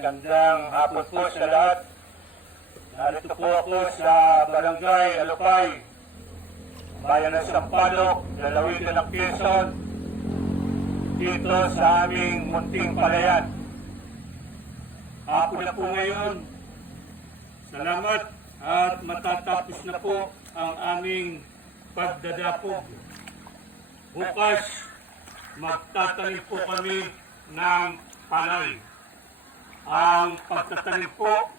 Gandang hapon po sa lahat. Narito po ako sa Barangay Alupay, Bayan ng Sampaloc, lalawigan ng Quezon, dito sa aming munting palayan. Hapon na po ngayon. Salamat at matatapos na po ang aming pagdadapog. Bukas, magtatanim po kami ng palay. Ang pagtatanim po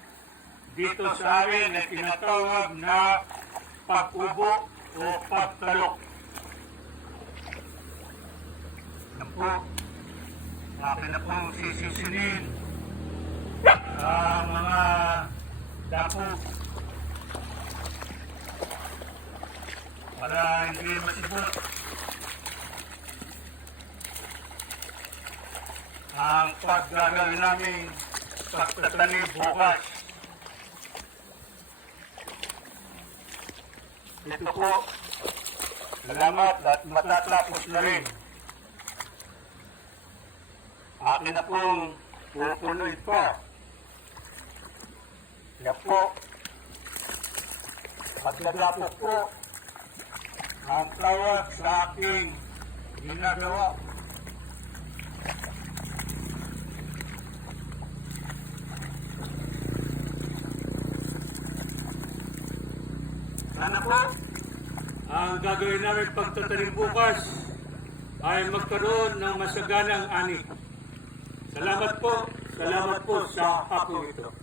dito sa amin ay tinatawag na pag-ubo o pagtalok. Yan po, akin na pong sisisinin ang mga dapog para hindi masibot ang paggagawin namin pagtatanim bukas. Ito po, salamat at matatapos na rin. Akin na pong pupunuin pa. Yan po, pagdadapos po ang tawag sa aking ginagawa. Sana po, ang gagawin namin pagtatanim bukas ay magkaroon ng masaganang ani. Salamat po sa hapon ito.